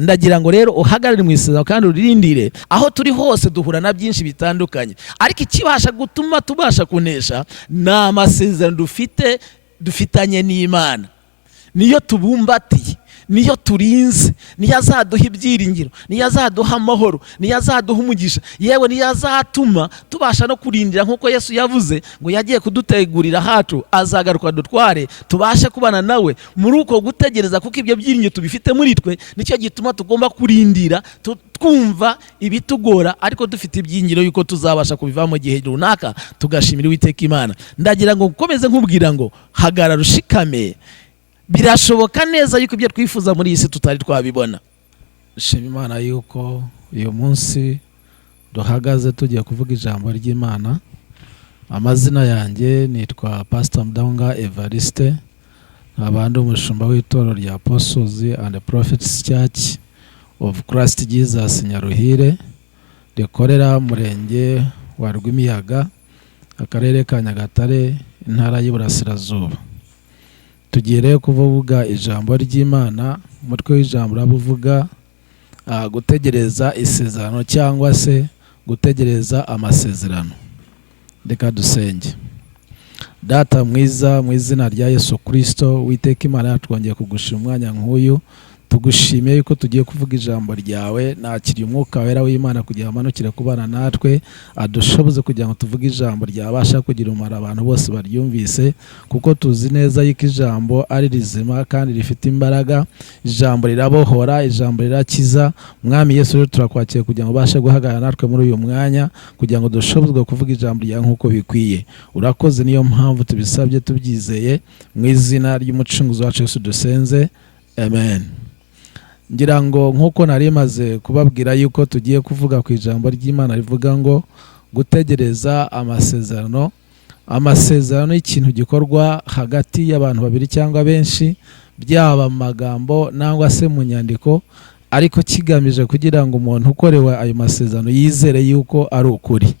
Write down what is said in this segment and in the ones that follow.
ndagira ngo rero uhagarare mu isezerano kandi uririndire. Aho turi hose duhura na byinshi bitandukanye, ariko ikibasha gutuma tubasha kunesha ni amasezerano dufitanye n'Imana. Niyo tubumbatiye, niyo turinze, niyo azaduha ibyiringiro, niyo azaduha amahoro, niyo azaduha umugisha, yewe niyo azatuma tubasha no kurindira nk'uko Yesu yavuze ngo yagiye kudutegurira hacu azagaruka dutware, tubashe kubana nawe muri uko gutegereza. Kuko ibyo byiringiro tubifite muri twe, nicyo gituma tugomba kurindira twumva ibitugora, ariko dufite ibyiringiro yuko tuzabasha kubiva mu gihe runaka tugashimira Uwiteka Imana. Ndagira ngo ukomeze nkubwira ngo hagarara ushikame. Birashoboka neza yuko ibyo twifuza muri iyi si tutari twabibona. Shima Imana yuko uyu munsi duhagaze tugiye kuvuga ijambo ry'Imana. Amazina yanjye nitwa Pastor MUDAHUNGA Evariste, abandi umushumba w'itorero rya Apostles and Prophets Church of Christ Jesus Nyaruhire, rikorera murenge wa Rwimiyaga, akarere ka Nyagatare, intara y'Iburasirazuba. Tugiye rero kuvuga ijambo ry'Imana. Umutwe w'ijambo rabuvuga gutegereza isezerano cyangwa se gutegereza amasezerano. Reka dusenge. Data mwiza, mu izina rya Yesu Kristo, Uwiteka Imana yacu, twongeye kugushima umwanya nk'uyu. Tugushimiye yuko tugiye kuvuga ijambo ryawe. Nakiriye umwuka wera w'Imana kugira ngo amanukire kubana natwe, adushoboze kugira ngo tuvuge ijambo ryabasha kugira umumaro abantu bose baryumvise, kuko tuzi neza yuko ijambo ari rizima kandi rifite imbaraga. Ijambo rirabohora, ijambo rirakiza. Mwami Yesu rero turakwakira kugira ngo ubashe guhagarara natwe muri uyu mwanya, kugira ngo dushobozwe kuvuga ijambo ryawe nk'uko bikwiye. Urakoze, niyo mpamvu tubisabye tubyizeye mu izina ry'umucunguzi wacu Yesu dusenze, amen. Ngira ngo nk'uko nari maze kubabwira yuko tugiye kuvuga ku ijambo ry'Imana rivuga ngo gutegereza amasezerano. Amasezerano y'ikintu gikorwa hagati y'abantu babiri cyangwa benshi, byaba mu magambo nangwa se mu nyandiko, ariko kigamije kugira ngo umuntu ukorewe ayo masezerano yizere yuko ari ukuri.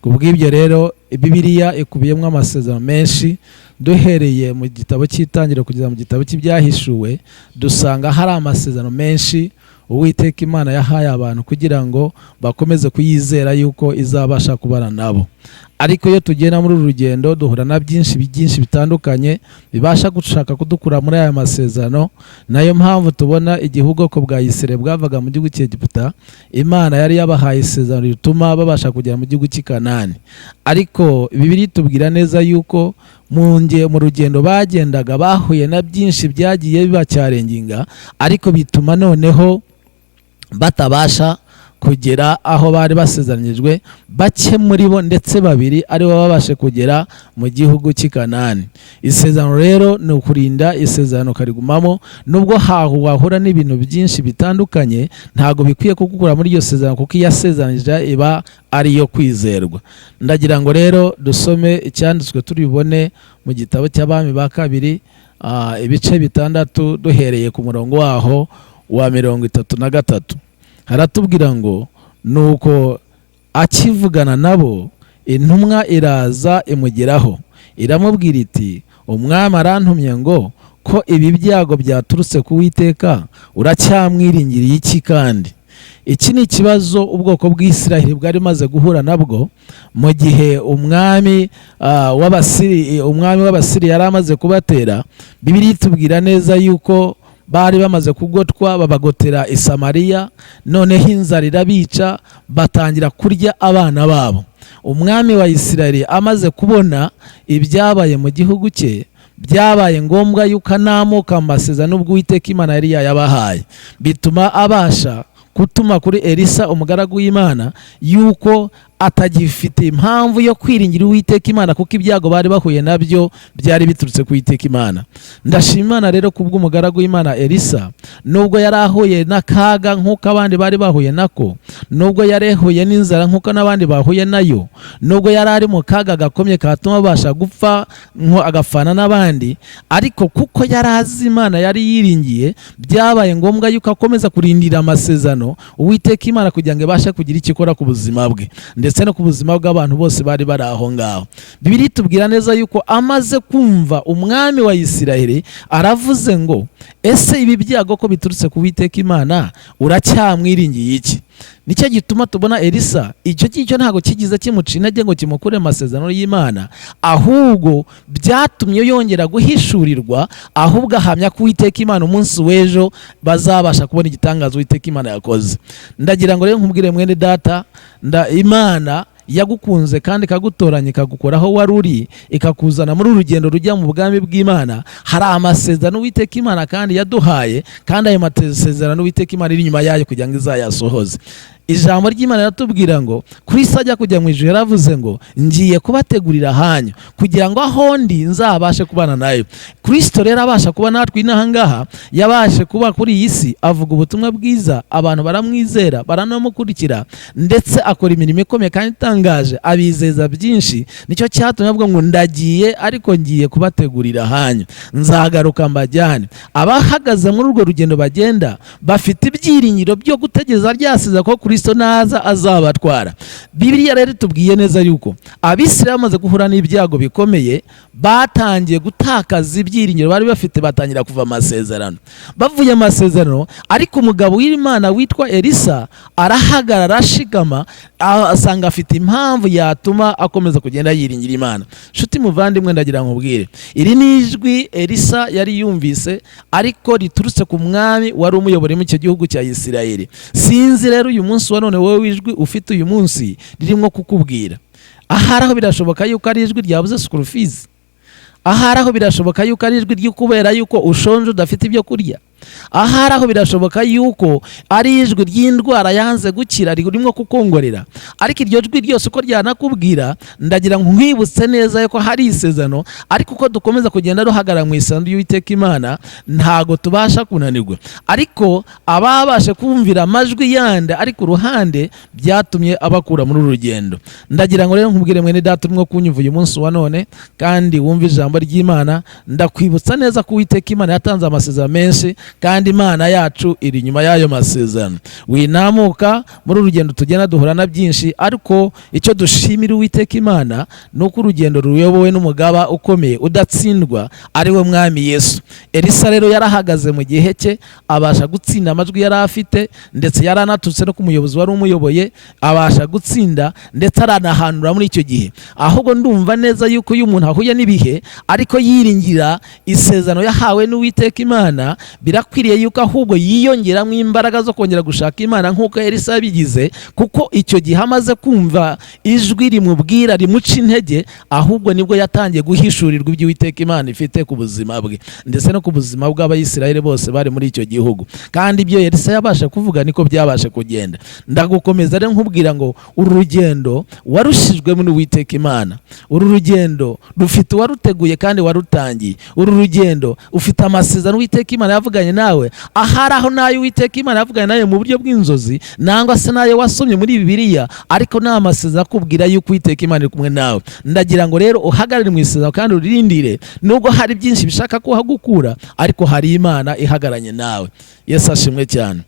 Kubw'ibyo rero Bibiliya ikubiyemo amasezerano menshi. Duhereye mu gitabo cy'Itangiriro kugeza mu gitabo cy'Ibyahishuwe, dusanga hari amasezerano menshi Uwiteka Imana yahaye abantu kugira ngo bakomeze kuyizera yuko izabasha kubana nabo. Ariko iyo tugenda muri uru rugendo duhura na byinshi bitandukanye bibasha gushaka kudukura muri aya masezerano. Nayo mpamvu tubona igihugu ko bwa Isirayeli bwavaga mu gihugu cy'Egiputa, Imana yari yabahaye isezerano rituma babasha kugera mu gihugu cy'i Kanani. Ariko Bibiliya itubwira neza yuko mu rugendo bagendaga bahuye na byinshi byagiye bibacyarenginga, ariko bituma noneho batabasha kugera aho bari basezeranyijwe. Bake muri bo ndetse babiri aribo babashe kugera mu gihugu cy'i Kanani. Isezerano rero ni ukurinda isezerano karigumamo. Nubwo wahura n'ibintu byinshi bitandukanye, ntago bikwiye kugukura muri iyo sezerano, kuko iyo yasezeranije iba ari yo kwizerwa. Ndagira ngo rero dusome icyanditswe turibone mu gitabo cy'Abami ba kabiri, ibice 6 duhereye ku murongo waho wa 33. Haratubwira ngo nuko akivugana nabo, intumwa iraza imugeraho, iramubwira iti, umwami arantumye ngo ko ibi byago byaturutse ku Uwiteka, uracyamwiringiriye iki? Kandi iki ni ikibazo ubwoko bw'Isirayeli bwari maze guhura nabwo mu gihe umwami w'Abasiri yari amaze kubatera. Bibiliya itubwira neza yuko bari bamaze kugotwa, babagotera i Samariya, noneho inzara irabica, batangira kurya abana babo. Umwami wa Isirayeli amaze kubona ibyabaye mu gihugu cye, byabaye ngombwa yuko anamuka mu masezerano Uwiteka Imana yari yayabahaye. Bituma abasha kutuma kuri Elisa umugaragu w'Imana yuko atagifite impamvu yo kwiringira Uwiteka Imana, kuko ibyago bari bahuye nabyo byari biturutse ku Uwiteka Imana. Ndashima Imana rero kubw'umugaragu w'Imana Elisa, nubwo yari ahuye n'akaga nk'uko abandi bari bahuye nako, nubwo yari ahuye n'inzara nk'uko n'abandi bahuye nayo, nubwo yari ari mu kaga gakomye katuma abasha gupfa agafana n'abandi, ariko kuko yari azi Imana yari yiringiye, byabaye ngombwa yuko akomeza kurindira amasezerano Uwiteka Imana kugira ngo ibashe kugira icyo ikora ku buzima bwe. ndetse no ku buzima bw'abantu bose bari bari aho ngaho. Bibiliya itubwira neza yuko amaze kumva umwami wa Isiraheli aravuze ngo ese ibi byago ko biturutse ku Uwiteka Imana uracyamwiringiye iki? Nicyo gituma tubona Elisa icyo cyo ntago kigize kimuca intege ngo kimukure amasezerano y'Imana, ahubwo byatumye yongera guhishurirwa, ahubwo ahamya ko Uwiteka Imana umunsi w'ejo bazabasha kubona igitangazo Uwiteka Imana yakoze. Ndagira ngo rero nkubwire mwene data, Imana yagukunze kandi ikagutoranya ikagukora aho wari uri, ikakuzana muri urugendo rujya mu bwami bw'Imana. Hari amasezerano Uwiteka Imana kandi yaduhaye, kandi ayo masezerano Uwiteka Imana iri nyuma yayo kugira ngo izayasohoze. Ijambo ry'Imana riratubwira ngo Kristo ajya kujya mu ijuru yaravuze ngo ngiye kubategurira ahanyu kugira ngo aho ndi nzabashe kubana nayo. Kristo rero abasha kuba natwe inaha ngaha, yabashe kuba kuri iyi si avuga ubutumwa bwiza, abantu baramwizera baranamukurikira, ndetse akora imirimo ikomeye kandi itangaje, abizeza byinshi. Nicyo cyatumye avuga ngo ndagiye ariko ngiye kubategurira ahanyu, nzagaruka mbajyane. Abahagaze muri urwo rugendo bagenda bafite ibyiringiro byo gutegereza ryasiza ko Kristo naza azabatwara. Bibiliya rero tubwiye neza yuko Abisirayeli bamaze guhura n'ibyago bikomeye, batangiye gutakaza ibyiringiro bari bafite, batangira kuva amasezerano. Bavuye amasezerano, ariko umugabo w'Imana witwa Elisa arahagarara ashikama, asanga afite impamvu yatuma akomeza kugenda yiringira Imana. Nshuti muvandimwe, ndagira nkubwire, iri ni ijwi Elisa yari yumvise, ariko riturutse ku mwami wari umuyobora mu icyo gihugu cya Isirayeli. Sinzi rero uyu munsi wa none wowe wijwi ufite uyu munsi ririmo kukubwira, ahari aho birashoboka yuko ari ijwi ryabuze school fees, ahari aho birashoboka yuko ari ijwi ry'ukubera yuko ushonje udafite ibyo kurya, ahari aho birashoboka yuko ari ijwi ry'indwara yanze gukira ririmo kukongorera. Ariko iryo jwi ryose uko ryanakubwira, ndagira ngo nkwibutse neza yuko hari isezerano, ariko uko dukomeza kugenda duhagarara mu isandu y'Uwiteka Imana ntago tubasha kunanirwa. Ariko ababashe kumvira amajwi yandi ari ku ruhande byatumye abakura muri uru rugendo. Ndagira ngo rero nkubwire mwene data urimo kunyumva uyu munsi wa none kandi wumva ijambo ry'Imana, ndakwibutsa neza ko Uwiteka Imana yatanze amasezerano menshi, kandi Imana yacu iri nyuma y'ayo masezerano. Winamuka muri urugendo tugenda duhura na byinshi, ariko icyo dushimira Uwiteka Imana nuko urugendo ruyobowe n'umugaba ukomeye udatsindwa, ari we mwami Yesu. Elisa rero yarahagaze mu gihe cye, abasha gutsinda amajwi yari afite, ndetse yaranatutse no ku muyobozi wari umuyoboye, abasha gutsinda ndetse aranahanura muri icyo gihe. Ahubwo ndumva neza yuko iyo umuntu ahuye n'ibihe ariko yiringira isezerano yahawe n'Uwiteka Imana, birakwiriye yuko ahubwo yiyongeramo imbaraga zo kongera gushaka Imana nk'uko Elisa yabigize, kuko icyo gihe amaze kumva ijwi rimubwira rimuca intege, ahubwo nibwo yatangiye guhishurirwa ibyo Uwiteka Imana ifite ku buzima bwe ndetse no ku buzima bw'Abayisiraheli bose bari muri icyo gihugu. Kandi ibyo Elisa yabasha kuvuga niko byabasha kugenda. Ndagukomeza rero nkubwira ngo uru rugendo warushijwemo n'Uwiteka Imana, uru rugendo rufite uwaruteguye kandi warutangiye, uru rugendo ufite amasezerano Uwiteka Imana yavuganye nawe, ahari aho nayo Uwiteka Imana yavuganye nawe mu buryo bw'inzozi, nangwa se nayo wasomye muri Bibiliya, ariko nta masezerano akubwira yuko Uwiteka Imana iri kumwe nawe. Ndagira ngo rero uhagarare mu isezerano kandi uririndire, nubwo hari byinshi bishaka kuhagukura, ariko hari Imana ihagaranye nawe. Yesu ashimwe cyane.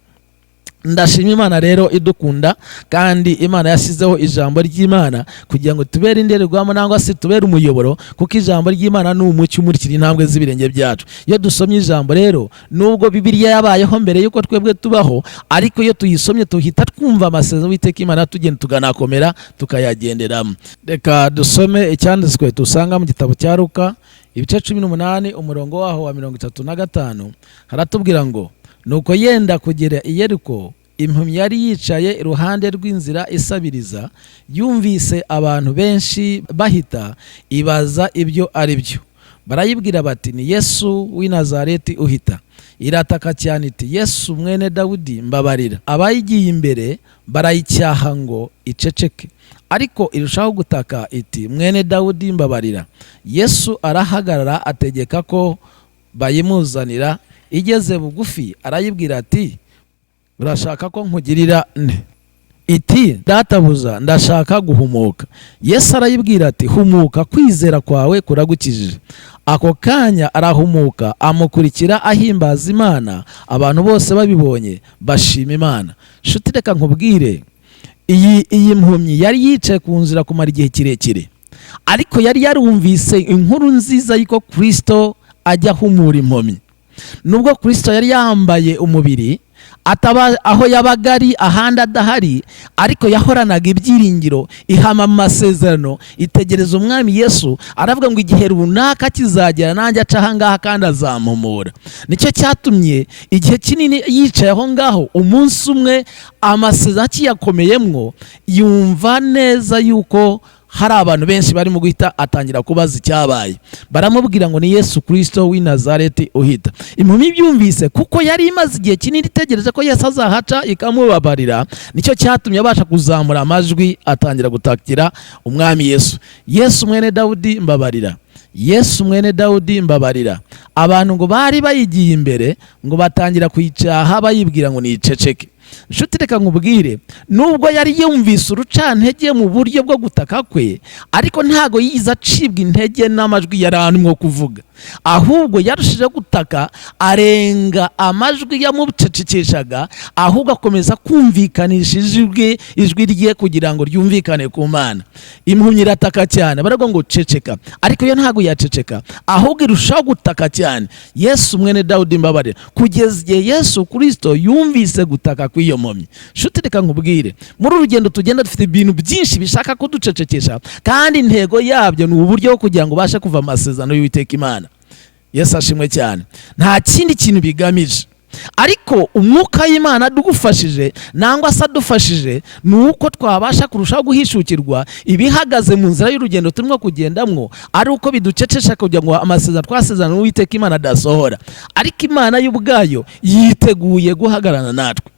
Ndashima Imana rero idukunda, kandi Imana yashyizeho ijambo ry'Imana kugira ngo tubere indererwamo nangwa se tubere umuyoboro, kuko ijambo ry'Imana ni umucyo umurikira intambwe z'ibirenge byacu. Iyo dusomye ijambo rero, nubwo Bibiliya yabayeho mbere yuko twebwe tubaho, ariko iyo tuyisomye tuhita twumva amasezerano y'Uwiteka Imana, tugenda tukanakomera tukayagenderamo. Reka dusome icyanditswe dusanga mu gitabo cya Luka ibice 18 umurongo waho wa 35. Haratubwira ngo nuko yenda kugera i Yeriko, impumyi yari yicaye iruhande rw'inzira isabiriza, yumvise abantu benshi bahita, ibaza ibyo ari byo. Barayibwira bati, ni Yesu w'i Nazareti uhita. Irataka cyane iti, Yesu mwene Dawudi mbabarira. Abayigiye imbere barayicyaha ngo iceceke, ariko irushaho gutaka iti, mwene Dawudi mbabarira. Yesu arahagarara ategeka ko bayimuzanira. Igeze bugufi arayibwira ati, urashaka ko nkugirira nte? Iti, databuza ndashaka guhumuka. Yesu arayibwira ati, humuka, kwizera kwawe kuragukijije. Ako kanya arahumuka, amukurikira ahimbaza Imana, abantu bose babibonye bashima Imana. Nshuti reka nkubwire, iyi mpumyi yari yicaye ku nzira kumara igihe kirekire, ariko yari yarumvise inkuru nziza y'uko Kristo ajya ahumura impumyi. Nubwo Kristo yari yambaye umubiri, ataba aho yabaga ari ahandi adahari, ariko yahoranaga ibyiringiro, ihama amasezerano, itegereza umwami Yesu, aravuga ngo igihe runaka kizagera nanjye aca aha ngaha kandi azampumura. Nicyo cyatumye igihe kinini yicaye aho ngaho. Umunsi umwe amasezerano akiyakomeyemwo, yumva neza yuko hari abantu benshi barimo guhita, atangira kubaza icyabaye. Baramubwira ngo ni Yesu Kristo w'i Nazareti uhita. Impumyi byumvise, kuko yari imaze igihe kinini itegereje ko Yesu azahaca ikamubabarira, nicyo cyatumye abasha kuzamura amajwi, atangira gutakira umwami Yesu. Yesu mwene Dawudi mbabarira, Yesu mwene Dawudi mbabarira. Abantu ngo bari bayigiye imbere, ngo batangira kuyicaha bayibwira ngo niceceke. Nshuti reka nkubwire, nubwo yari yumvise urucantege mu buryo bwo gutaka kwe, ariko ntago yiza acibwa intege n'amajwi yari arimo kuvuga, ahubwo yarushije gutaka arenga amajwi yamucecekeshaga, ahubwo akomeza kumvikanisha ijwi rye kugira ngo ryumvikane ku Mana. Impumyi irataka cyane, baravuga ngo ceceka, ariko yo ntago yaceceka, ahubwo irushaho gutaka cyane. Yesu mwene Dawudi mbabarira, kugeza igihe Yesu Kristo yumvise gutaka kw'iyo mpumyi. Nshuti reka nkubwire, muri urugendo tugenda dufite ibintu byinshi bishaka kuducecekesha, kandi intego yabyo ni uburyo bwo kugira ngo ubashe kuva amasezerano y'Uwiteka Imana. Yesu ashimwe cyane. Nta kindi kintu bigamije, ariko umwuka w'Imana adugufashije nangwa se adufashije, ni uko twabasha kurushaho guhishukirwa ibihagaze mu nzira y'urugendo turimo kugendamwo, ari uko biducecesha kugira ngo amasezerano twasezerano n'Uwiteka Imana adasohora. Ariko Imana y'ubwayo yiteguye guhagarana natwe.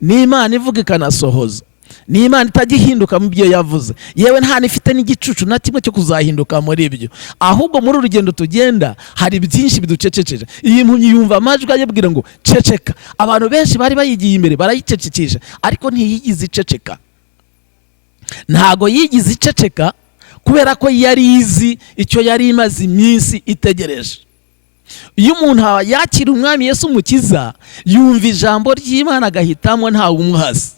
Ni Imana ivuga ikanasohoza, ni Imana itajya ihinduka mu byo yavuze, yewe nta nifite n'igicucu na kimwe cyo kuzahinduka muri ibyo. Ahubwo muri urugendo tugenda hari byinshi biducecekesha. Iyi mpumyi yumva amajwi ayibwira ngo ceceka. Abantu benshi bari bayigiye imbere barayicecekesha, ariko ntiyigize iceceka. Ntago yigize iceceka, kubera ko yari izi icyo yari imaze iminsi itegereje. Iyo umuntu yakira umwami Yesu umukiza, yumva ijambo ry'Imana agahitamo ntawe umuhasi.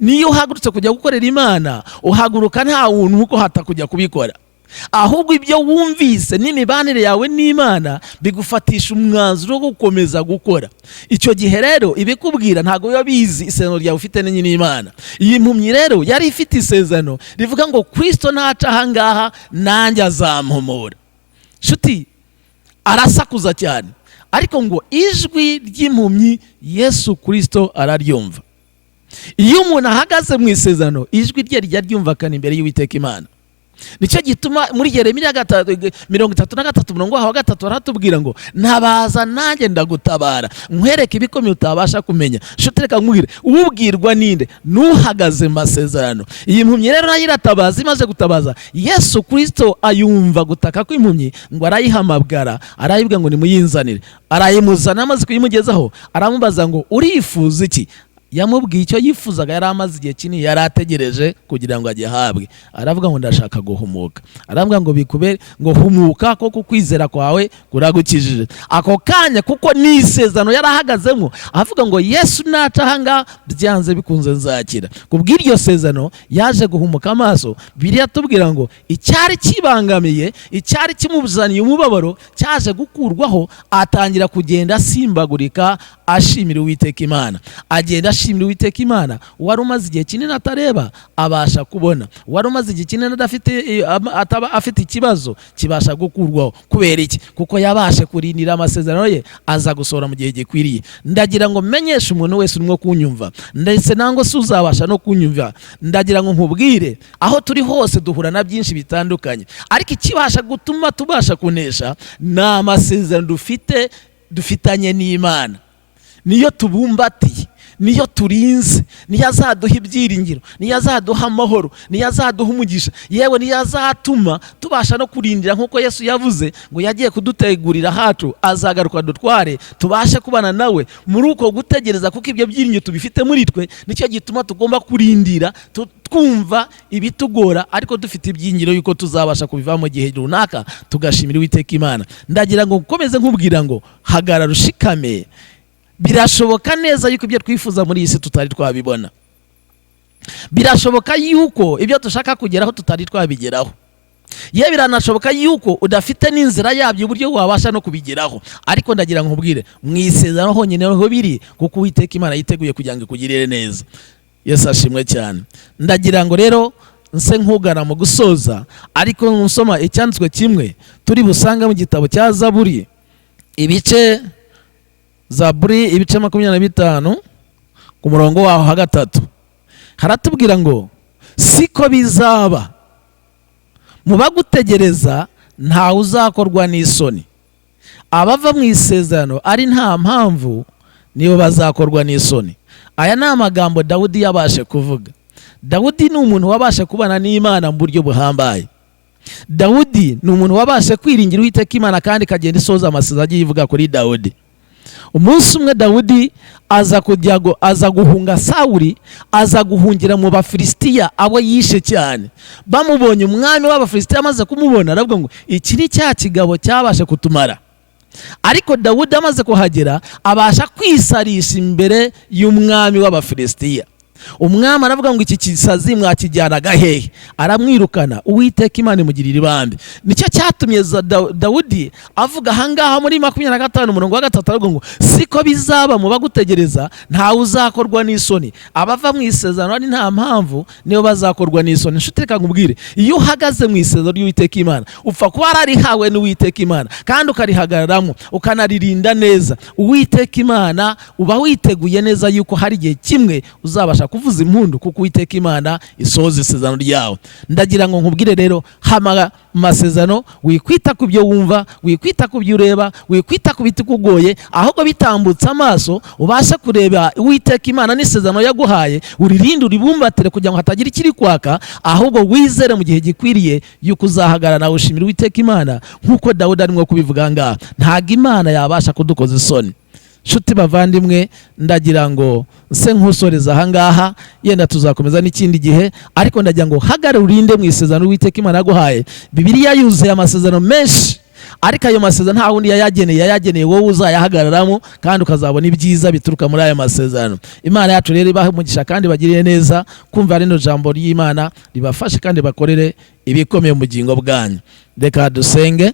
Niyo uhagurutse kujya gukorera Imana, uhaguruka nta wuntu uko hatakujya kubikora, ahubwo ibyo wumvise n'imibanire yawe n'Imana bigufatisha umwanzuro wo gukomeza gukora. Icyo gihe rero ibikubwira ntago biba bizi isezerano ryawe ufite n'Imana. Iyi mpumyi rero yari ifite isezerano rivuga ngo Kristo naca aha ngaha nanjye azampumura. Nshuti, arasakuza cyane, ariko ngo ijwi ry'impumyi Yesu Kristo araryumva. Iyo umuntu ahagaze mu isezerano, ijwi rye rijya ryumvikana imbere y'Uwiteka Imana. Nicyo gituma muri Yeremiya 33:3 baratubwira ngo ntabaza nanjye ndagutabara, nkwereke ibikomeye utabasha kumenya. Nshuti reka nkubwire, ubwirwa ninde? Nuhagaze masezerano. Iyi mpumyi rero nayo iratabaza, imaze gutabaza, Yesu Kristo ayumva gutaka kw'impumyi, ngo arayihamagara, arayibwira ngo nimuyinzanire. Arayimuzana, amaze kuyimugezaho aramubaza ngo urifuza iki? Yamubwiye icyo yifuzaga, yari amaze igihe kinini yari ategereje kugira ngo agihabwe. Aravuga ngo ndashaka guhumuka. Aravuga ngo bikubere ngo humuka, kuko kwizera kwawe kuragukijije. Ako kanya, kuko ni isezerano yarahagazemo, avuga ngo Yesu naca aha ngaha byanze bikunze nzakira. Kubw'iryo sezerano yaje guhumuka amaso. Bibiliya tubwira ngo icyari kibangamiye, icyari kimubuzaniye umubabaro cyaje gukurwaho, atangira kugenda asimbagurika ashimira Uwiteka Imana. Agenda ashimira Uwiteka Imana. Wari umaze igihe kinini atareba abasha kubona, wari umaze igihe kinini ataba afite ikibazo kibasha gukurwaho. Kubera iki? Kuko yabashe kurindira amasezerano ye, aza gusohora mu gihe gikwiriye. Ndagira ngo menyeshe umuntu wese urimo kunyumva, ndetse nango se uzabasha no kunyumva, ndagira ngo nkubwire, aho turi hose duhura na byinshi bitandukanye, ariko ikibasha gutuma tubasha kunesha ni amasezerano dufitanye n'Imana. Niyo tubumbatiye, niyo turinze, niyo azaduha ibyiringiro, niyo azaduha amahoro, niyo azaduha umugisha, yewe niyo azatuma tubasha no kurindira, nk'uko Yesu yavuze ngo yagiye kudutegurira hacu, azagaruka dutware, tubashe kubana nawe muri uko gutegereza. Kuko ibyo byiringiro tubifite muri twe, nicyo gituma tugomba kurindira, twumva ibitugora, ariko dufite ibyiringiro yuko tuzabasha kubiva mu gihe runaka, tugashimira Uwiteka Imana. Ndagira ngo ukomeze nkubwira ngo hagarara ushikame. Birashoboka neza yuko ibyo twifuza muri iyi si tutari twabibona. birashoboka yuko ibyo dushaka kugeraho tutari twabigeraho, ye biranashoboka yuko udafite n'inzira yabyo uburyo wabasha no kubigeraho, ariko ndagira ngo nkubwire mu isezerano honyine ho biri, kuko Uwiteka Imana yiteguye kugira ngo ikugirire neza. Yesu ashimwe cyane. Ndagira ngo rero nse nkugana mu gusoza, ariko nsoma icyanditswe kimwe turi busanga mu gitabo cya Zaburi, Zaburi ibice 25 ku murongo waho wa 3, haratubwira ngo siko bizaba mu bagutegereza ntawe uzakorwa n'isoni, abava mu isezerano ari nta mpamvu nibo bazakorwa n'isoni. Aya ni amagambo Dawudi yabashe kuvuga. Dawudi ni umuntu wabashe kubana n'Imana mu buryo buhambaye. Dawudi ni umuntu wabashe kwiringira Uwiteka Imana kandi kagenda isoza amasezerano agiye ivuga kuri Dawudi. Umunsi umwe Dawudi aza guhunga Sawuli, aza guhungira mu Bafilisitiya abo yishe cyane. Bamubonye umwami w'Abafilisitiya amaze kumubona, aravuga ngo iki ni cya kigabo cyabashe kutumara. Ariko Dawudi amaze kuhagera abasha kwisarisha imbere y'umwami w'Abafilisitiya. Umwami aravuga ngo iki kisazi mwakijyanaga hehe? Aramwirukana. Uwiteka Imana imugirira ibambe. Nicyo cyatumye Dawudi avuga ahangaha muri 25 umurongo wa 3, aravuga ngo siko bizaba mu bagutegereza ntawe uzakorwa n'isoni, abava mu isezerano ari nta mpamvu niyo bazakorwa n'isoni. Nshuti reka nkubwire, iyo uhagaze mu isezerano ry'Uwiteka Imana upfa kuba wararihawe n'Uwiteka Imana kandi ukarihagararamo ukanaririnda neza. Uwiteka Imana uba witeguye neza yuko hari igihe kimwe uzabasha kuvuza impundu, kuko Uwiteka Imana isohoza isezerano ryawe. Ndagira ngo nkubwire rero, hama amasezerano wikwita ku byo wumva, wikwita ku byo ureba, wikwita ku bitikugoye, ahubwo bitambutsa amaso ubasha kureba Uwiteka Imana n'isezerano yaguhaye, uririnde uribumbatire kugira ngo hatagira ikiri kwaka, ahubwo wizere mu gihe gikwiriye yuko uzahagarara nawe ushimira Uwiteka Imana nk'uko Dawudi arimo kubivuga ngaha. Ntago Imana yabasha kudukoza isoni. Nshuti bavandimwe, ndagira ngo nse nkusoreza ahangaha, yenda tuzakomeza n'ikindi gihe, ariko ndagira ngo hagare urinde mu isezerano Uwiteka Imana yaguhaye. Bibiliya yuzuye amasezerano menshi, ariko ayo masezerano nta wundi yayageneye wowe uzayahagararamo kandi ukazabona ibyiza bituruka muri aya masezerano. Imana yacu rero ibahe umugisha kandi bagiriye neza kumva rino jambo ry'Imana, ribafashe kandi bakorere ibikomeye mu bugingo bwanyu. Reka dusenge.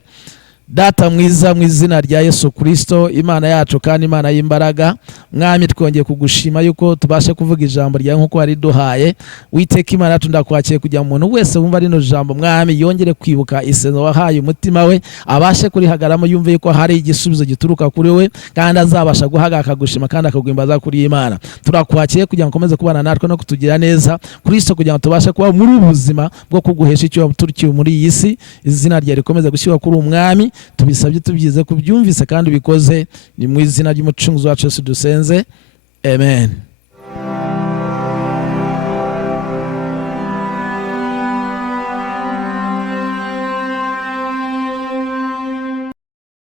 Data mwiza, mu izina rya Yesu Kristo, Imana yacu kandi Imana y'imbaraga, Mwami twongeye kugushima yuko tubashe kuvuga ijambo ryawe nkuko wari duhaye. Uwiteka Imana yacu ndakwakiye kugira umuntu wese wumva rino jambo Mwami yongere kwibuka isezerano wahaye umutima we, abashe kurihagaramo yumve yuko hari igisubizo gituruka kuri we, kandi azabasha guhaga akagushima kandi akagwimbaza kuri Imana. Turakwakiye kugira ngo ukomeze kubana natwe no kutugira neza Kristo, kugira ngo tubashe kuba muri ubuzima bwo kuguhesha icyo turikiye muri iyi si. Izina ryawe rikomeze gushyirwa kuri umwami. Tubisabye tubyize kubyumvise kandi ubikoze, ni mu izina ry'umucunguzi wacu Yesu dusenze, amen.